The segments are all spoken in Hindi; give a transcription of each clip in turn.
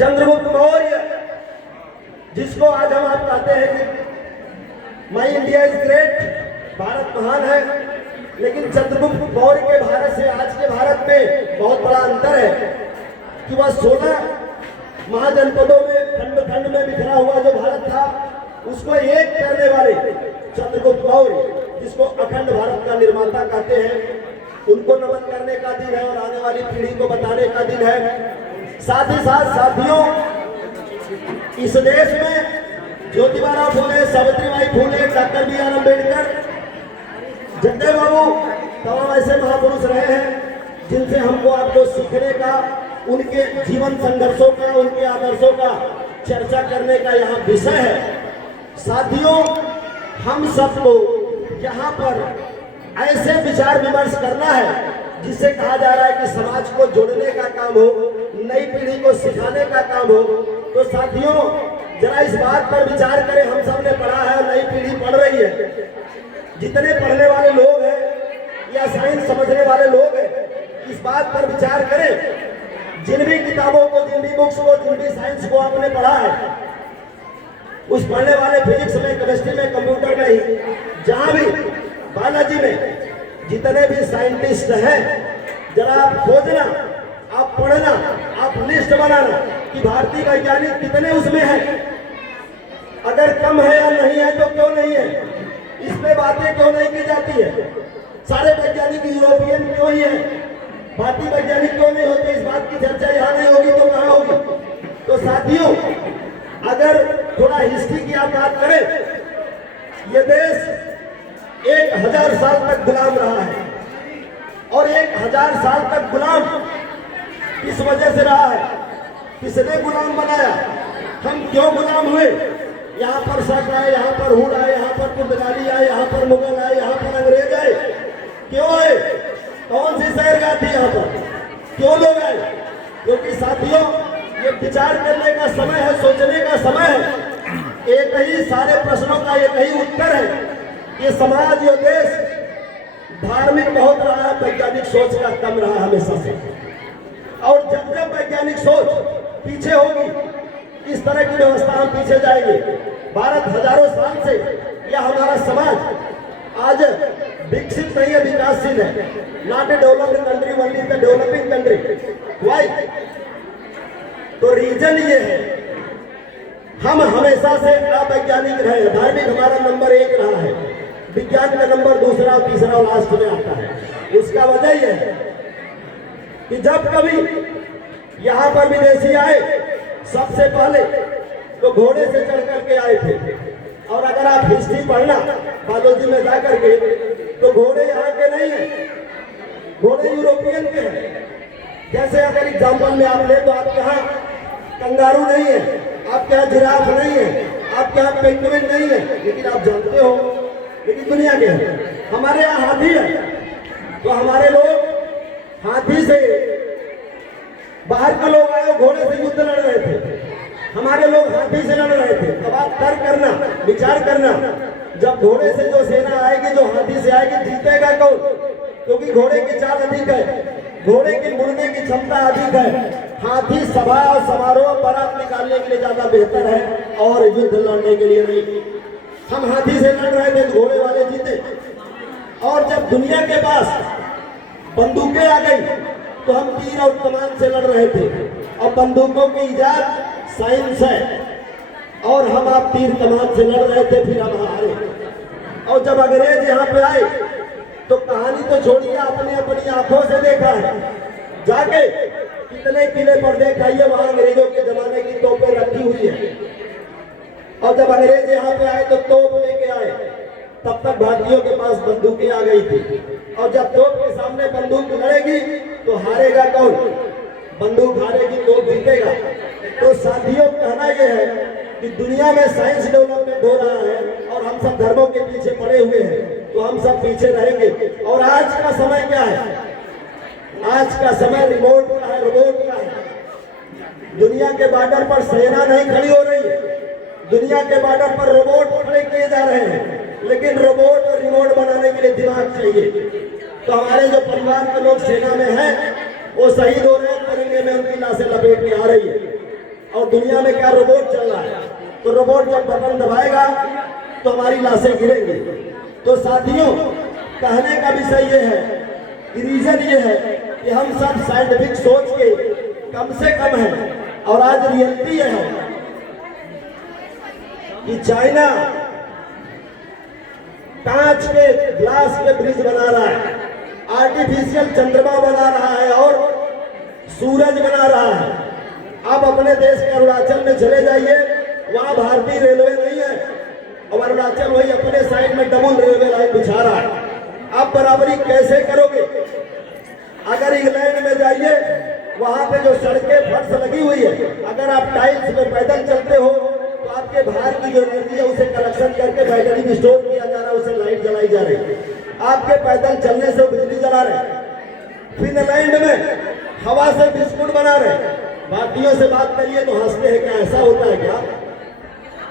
चंद्रगुप्त मौर्य, जिसको आज हम आप कहते हैं कि माई इंडिया इज ग्रेट, भारत महान है, लेकिन चंद्रगुप्त मौर्य के भारत से आज के भारत में बहुत बड़ा अंतर है कि वह 16 महाजनपदों में खंड खंड में बिखरा हुआ जो भारत था उसको एक करने वाले चंद्रगुप्त मौर्य, जिसको अखंड भारत का निर्माता कहते हैं, उनको नमन करने का दिन है और आने वाली पीढ़ी को बताने का दिन है। साथ ही साथ साथियों, इस देश में ज्योतिबाराव फूले, सावित्रीबाई फूले, डॉक्टर बी.आर. अम्बेडकर, जगदेव बाबू, तमाम ऐसे महापुरुष रहे हैं जिनसे हमको आपको सीखने का, उनके जीवन संघर्षों का, उनके आदर्शों का चर्चा करने का यहाँ विषय है। साथियों, हम सबको यहाँ पर ऐसे विचार विमर्श करना है जिससे कहा जा रहा है कि समाज को जोड़ने का काम हो, नई पीढ़ी को सिखाने का काम हो। तो साथियों, जरा इस बात पर विचार करें। हम सब ने पढ़ा है, नई पीढ़ी पढ़ रही है। जितने पढ़ने वाले लोग हैं या साइंस समझने वाले लोग हैं, इस बात पर विचार करें। जिन भी किताबों को, जिन भी बुक्स को, जिन भी साइंस को आपने पढ़ा है, उस पढ़ने वाले फिजिक्स में, केमिस्ट्री में, कंप्यूटर में, ही जहां भी बायोलॉजी में जितने भी साइंटिस्ट हैं, जरा आप खोजना, आप पढ़ना, आप लिस्ट बनाना कि भारतीय वैज्ञानिक कितने उसमें हैं। अगर कम है या नहीं है तो क्यों नहीं है, इस पे बातें क्यों नहीं की जाती है। सारे वैज्ञानिक यूरोपियन क्यों ही है, भारतीय वैज्ञानिक क्यों नहीं होते। इस बात की चर्चा यहाँ नहीं होगी तो कहाँ होगी। तो साथियों, अगर थोड़ा हिस्ट्री की आप बात करें, ये देश 1000 साल तक गुलाम रहा है और 1000 साल तक गुलाम इस वजह से रहा है, किसने गुलाम बनाया, हम क्यों गुलाम हुए। यहाँ पर शक आए, यहाँ पर हुड आए, यहाँ पर पुर्तगाली आए, यहाँ पर मुगल आए, यहाँ पर अंग्रेज आए, क्यों आए, कौन सी शहरगाह थी यहाँ पर, क्यों लोग आए। क्योंकि साथियों, ये विचार करने का समय है, सोचने का समय है। एक ही सारे प्रश्नों का एक ही उत्तर है, ये समाज, ये देश धार्मिक बहुत रहा है, वैज्ञानिक सोच का कम रहा है हमेशा से। और जब जब वैज्ञानिक सोच पीछे होगी, इस तरह की व्यवस्था हम पीछे जाएंगे। भारत हजारों साल से या हमारा समाज आज विकसित नहीं है, विकासशील है। Not a developed country, only the developing country. Why? तो रीजन ये है, हम हमेशा से अवैज्ञानिक रहे। धार्मिक हमारा नंबर 1 रहा है, विज्ञान का नंबर दूसरा, तीसरा और लास्ट में आता है। उसका वजह यह है कि जब कभी यहाँ पर विदेशी आए, सबसे पहले तो घोड़े से चढ़ करके आए थे। और अगर आप हिस्ट्री पढ़ना बायोलॉजी में जा करके, तो घोड़े यहाँ के नहीं है, घोड़े यूरोपियन के हैं। जैसे अगर एग्जाम्पल में आप ले तो आपके यहाँ कंगारू नहीं है, आपके यहाँ जिराफ नहीं है, आपके यहाँ पेंगुइन नहीं है, लेकिन आप जानते हो, लेकिन दुनिया के हैं। हमारे यहाँ हाथी है, तो हमारे लोग हाथी से, बाहर के लोग आए घोड़े से युद्ध लड़ रहे थे, हमारे लोग हाथी से लड़ रहे थे। अब आप तर्क करना, विचार करना, जब घोड़े से जो सेना आएगी, जो हाथी से आएगी, जीतेगा कौन? क्योंकि घोड़े की चाल अधिक है, घोड़े की मुड़ने की क्षमता अधिक है। हाथी सभा और समारोह, बारात निकालने के लिए ज्यादा बेहतर है और युद्ध लड़ने के लिए नहीं। हम हाथी से लड़ रहे थे, घोड़े वाले जीते। और जब दुनिया के पास बंदूकें आ गई तो हम तीर और कमान से लड़ रहे थे। और बंदूकों की इजाद साइंस है और हम आप तीर कमान से लड़ रहे थे, फिर हम हारे। और जब अंग्रेज यहाँ पे आए तो कहानी तो छोड़िए, आपने अपनी आंखों से देखा है, जाके कितने किले पर देखाइए, वहां अंग्रेजों के जमाने की तोपें रखी हुई है। और जब अंग्रेज यहाँ पे आए तो तोप लेके आए, तब तक भारतीयों के पास बंदूकें आ गई थी। और जब तोप के सामने बंदूक लड़ेगी तो हारेगा कौन? बंदूक हारेगी, तोप जीतेगा। तो साथियों, कहना यह है कि दुनिया में साइंस डेवलपमेंट हो रहा है और हम सब धर्मों के पीछे पड़े हुए हैं, तो हम सब पीछे रहेंगे। और आज का समय क्या है? आज का समय रिमोट का है, रोबोट का है। दुनिया के बॉर्डर पर सेना नहीं खड़ी हो रही है, दुनिया के बॉर्डर पर रोबोट खड़े किए जा रहे हैं। लेकिन रोबोट और रिमोट बनाने के लिए दिमाग चाहिए। तो हमारे जो परिवार के लोग सेना में हैं, वो शहीद हो रहे हैं, तिरंगे में उनकी लाशें लपेट के आ रही है। दुनिया में क्या रोबोट चल रहा है, तो रोबोट जब बटन दबाएगा तो हमारी लाशें गिरेंगी। तो साथियों, कहने का विषय ये है कि रीजन ये है कि हम सब साइंटिफिक सोच के कम से कम है, और आज रियलिटी ये है कि चाइना कांच के ग्लास के ब्रिज बना रहा है, आर्टिफिशियल चंद्रमा बना रहा है और सूरज बना रहा है। आप अपने देश के अरुणाचल में चले जाइए, वहां भारतीय रेलवे नहीं है और अरुणाचल वही अपने साइड में डबल रेलवे लाइन बिछा रहा है। आप बराबरी कैसे करोगे? अगर इंग्लैंड में जाइए, वहां पे जो सड़कें फर्श लगी हुई है, अगर आप टाइल्स में पैदल चलते हो तो आपके बाहर की जो एनर्जी है उसे कलेक्शन करके बैटरी में स्टोर किया जा रहा है, उसे लाइट जलाई जा रही है। आपके पैदल चलने से बिजली जला रहे। फिनलैंड में हवा से बिस्कुट बना रहे। भारतीयों से बात करिए तो हंसते हैं, क्या ऐसा होता है क्या?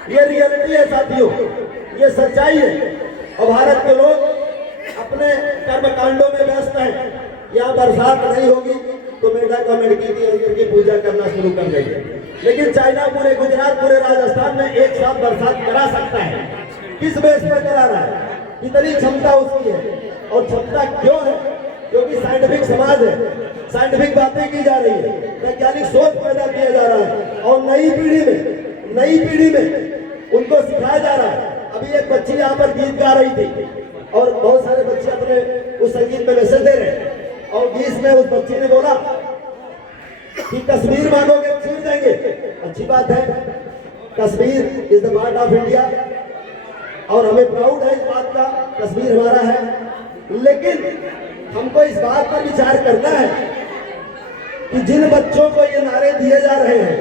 ये रियलिटी है साथियों, ये सच्चाई है। और भारत के लोग अपने कर्मकांडों में व्यस्त हैं। यहाँ बरसात नहीं होगी तो मेढक और मेढकी की अंदर की पूजा करना शुरू कर देंगे, लेकिन चाइना पूरे गुजरात, पूरे राजस्थान में एक साथ बरसात करा सकता है। किस बेस पर करा रहा है? इतनी क्षमता उसकी है। और क्षमता क्यों है? क्योंकि साइंटिफिक समाज है, साइंटिफिक बातें की जा रही है, वैज्ञानिक सोच पैदा किया जा रहा है और नई पीढ़ी में उनको सिखाया जा रहा है। अभी एक बच्ची यहाँ पर गीत गा रही थी और बहुत सारे बच्चे अपने उस संगीत में मैसेज दे रहे हैं, और गीत में उस बच्ची ने बोला कि कश्मीर मांगोगे छीन देंगे। अच्छी बात है, Kashmir is the part of India और हमें प्राउड है इस बात का, कश्मीर हमारा है। लेकिन हमको इस बात पर विचार करना है कि जिन बच्चों को ये नारे दिए जा रहे हैं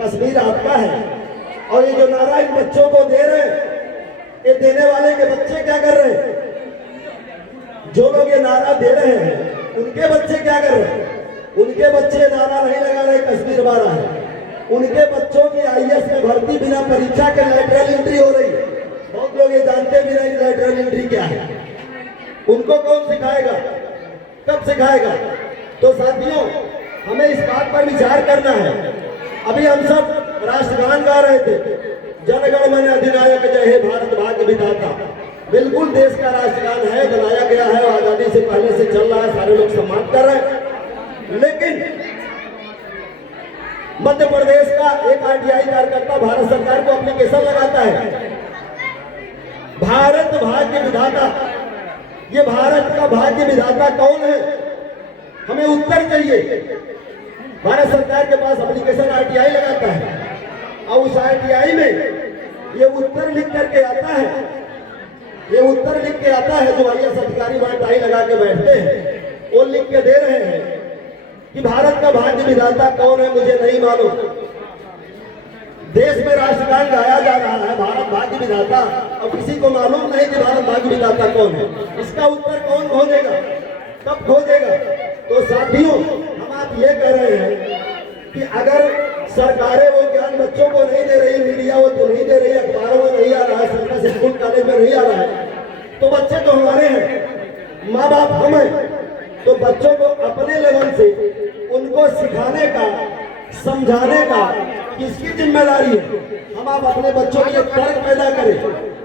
कश्मीर आपका है, और ये जो नारा इन बच्चों को दे रहे हैं, ये देने वाले के बच्चे क्या कर रहे हैं? जो लोग ये नारा दे रहे हैं उनके बच्चे क्या कर रहे हैं? उनके बच्चे नारा नहीं लगा रहे कश्मीर हमारा है। उनके बच्चों की आईएएस में भर्ती बिना परीक्षा के लैटरल एंट्री हो रही है। बहुत लोग ये जानते भी नहीं लैटरल एंट्री क्या है। उनको कौन सिखाएगा? कब सिखाएगा? तो साथियों, हमें इस बात पर विचार करना है। अभी हम सब राष्ट्रगान गा रहे थे, जनगण मन अधिनायक जय हे भारत भाग्य विधाता। बिल्कुल देश का राष्ट्रगान है, बनाया गया है, आजादी से पहले से चल रहा है, सारे लोग सम्मान कर रहे हैं। लेकिन मध्य प्रदेश का एक आरटीआई कार्यकर्ता भारत सरकार को एप्लीकेशन लगाता है, भारत भाग्य विधाता। ये भारत का भाग्य विधाता कौन है? हमें उत्तर चाहिए। भारत सरकार के पास एप्लीकेशन आरटीआई लगाता है और उस आरटीआई में ये उत्तर लिख करके आता है, ये उत्तर लिख के आता है जो आईएएस अधिकारी वहां टाई लगा के बैठते हैं, वो लिख के दे रहे हैं कि भारत का भाग्य विधाता कौन है मुझे नहीं मालूम। देश में राष्ट्रगान गाया जा रहा है भारत भाग्य विधाता, और किसी को मालूम नहीं कि भारत भाग्य विधाता कौन है। इसका उत्तर कौन खोजेगा? कब खोजेगा? तो साथियों, हम आप ये कह रहे हैं कि अगर सरकारें वो ज्ञान बच्चों को नहीं दे रही, मीडिया वो तो नहीं दे रही, अखबारों में नहीं आ रहा है, सरकार स्कूल कॉलेज में नहीं आ रहा है, तो बच्चे तो हमारे हैं, माँ बाप हम हैं। तो बच्चों को अपने लेवल से उनको सिखाने का, समझाने का किसकी जिम्मेदारी है? हम आप अपने बच्चों के तर्क पैदा करें,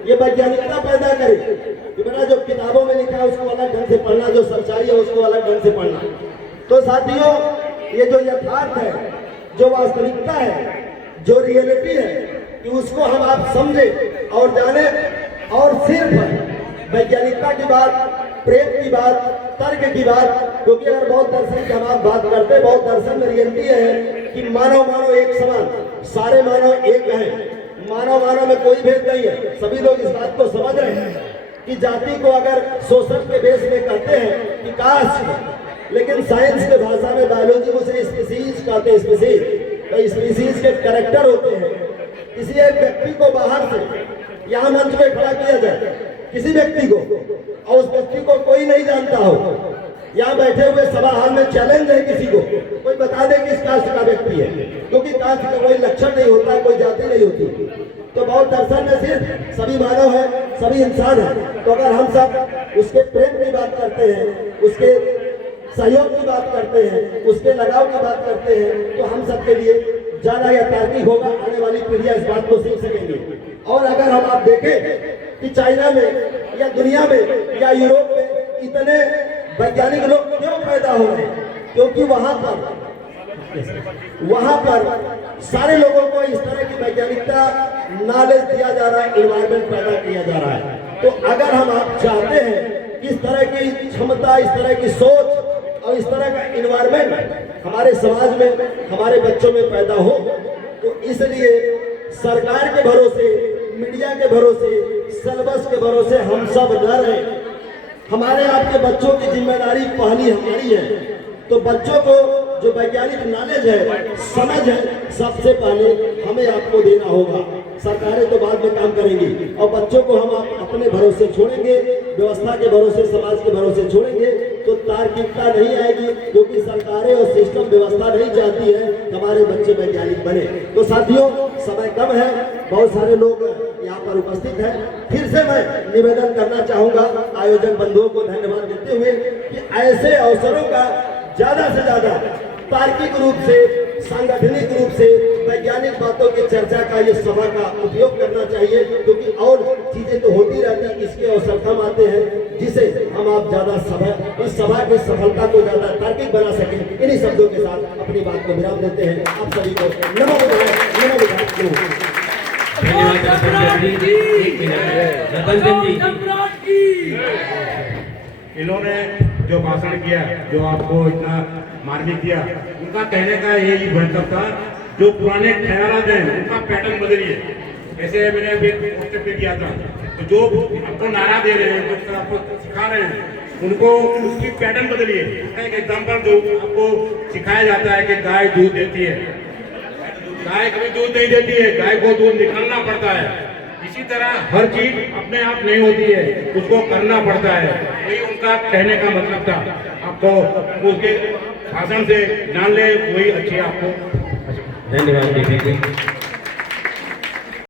ये वैज्ञानिकता पैदा करें कि बेटा जो किताबों में लिखा है उसको अलग ढंग से पढ़ना, जो सच्चाई है उसको अलग ढंग से पढ़ना। तो साथियों, ये जो यथार्थ है, जो वास्तविकता है, जो रियलिटी है, कि उसको हम आप समझे और जाने, और सिर्फ वैज्ञानिकता की बात, प्रेम की बात, तर्क की बात। क्योंकि अगर बौद्ध दर्शन की हम आप बात करते हैं, बौद्ध दर्शन में रियलिटी है कि मानव एक समान, सारे मानव एक हैं, मानव में कोई भेद नहीं है। सभी लोग इस बात को समझ रहे हैं कि जाति को अगर शोषण के बेस में कहते हैं कि कास्ट, लेकिन साइंस के भाषा में बायोलॉजी को से स्पीसीज कहते हैं। स्पीसीज तो स्पीसीज के कैरेक्टर होते हैं। किसी एक व्यक्ति को बाहर से यहाँ मंच पे खड़ा किया जाए, किसी व्यक्ति को, और उस व्यक्ति को कोई नहीं जानता हो, यहाँ बैठे हुए सभा हाल में चैलेंज है किसी को, कोई बता दे किस कास्ट का व्यक्ति है, क्योंकि कास्ट का कोई लक्षण नहीं होता, कोई जाति नहीं होती। तो बौद्ध दर्शन में सिर्फ सभी मानव है, सभी इंसान है। तो अगर हम सब उसके प्रेम की बात करते हैं, उसके सहयोग की बात करते हैं, उसके लगाव की बात करते हैं, तो हम सबके लिए ज्यादा या तार्किक होगा, आने वाली पीढ़ियां इस बात को सीख सकेंगे। और अगर हम आप देखें कि चाइना में या दुनिया में या यूरोप में इतने वैज्ञानिक लोग क्यों पैदा हो रहे हैं, क्योंकि वहां पर सारे लोगों को इस तरह की वैज्ञानिकता नॉलेज दिया जा रहा है, एनवायरमेंट पैदा किया जा रहा है। तो अगर हम आप चाहते हैं कि इस तरह की क्षमता, इस तरह की सोच और इस तरह का एनवायरमेंट हमारे समाज में, हमारे बच्चों में पैदा हो, तो इसलिए सरकार के भरोसे, मीडिया के भरोसे, सिलेबस के भरोसे हम सब न रहें। हमारे आपके बच्चों की जिम्मेदारी पहली हमारी है। तो बच्चों को जो वैज्ञानिक नॉलेज है, समझ है, सबसे पहले हमें आपको देना होगा। सरकारें तो बाद में काम करेंगी और बच्चों को हम अपने भरोसे छोड़ेंगे, व्यवस्था के भरोसे, समाज के भरोसे छोड़ेंगे तो तार्किकता नहीं आएगी, क्योंकि सरकारें और सिस्टम व्यवस्था नहीं चाहती है हमारे बच्चे वैज्ञानिक बने। तो साथियों, समय कम है, बहुत सारे लोग यहाँ पर उपस्थित हैं। फिर से मैं निवेदन करना चाहूंगा आयोजक बंधुओं को धन्यवाद देते हुए कि ऐसे अवसरों का ज्यादा से ज्यादा तार्किक रूप से, सांगठनिक रूप से वैज्ञानिक बातों की चर्चा का ये सभा का उपयोग करना चाहिए, क्योंकि और चीजें तो होती रहती हैं, इसके अवसर कम आते हैं, जिसे हम आप ज्यादा इस सभा की सफलता को ज्यादा तार्किक बना सकें। इन्हीं शब्दों के साथ अपनी बात को विराम देते हैं। आप सभी को नमो इन्होंने जो भाषण किया, जो आपको इतना मार्मिक दिया, उनका कहने का यही मतलब था, जो पुराने ख्यालात हैं उनका पैटर्न बदलिए। ऐसे मैंने अभी व्हाट्सएप पे किया था, तो जो आपको नारा दे रहे हैं, जो आपको सिखा रहे हैं, उनको उसकी पैटर्न बदलिए। एक एग्जाम्पल जो आपको सिखाया जाता है कि गाय दूध देती है, गाय कभी दूध नहीं देती है, गाय को दूध निकालना पड़ता है। इसी तरह हर चीज अपने आप नहीं होती है, उसको करना पड़ता है। वही उनका कहने का मतलब था। आपको उसके भाषण से जान ले, वही अच्छी आपको धन्यवाद।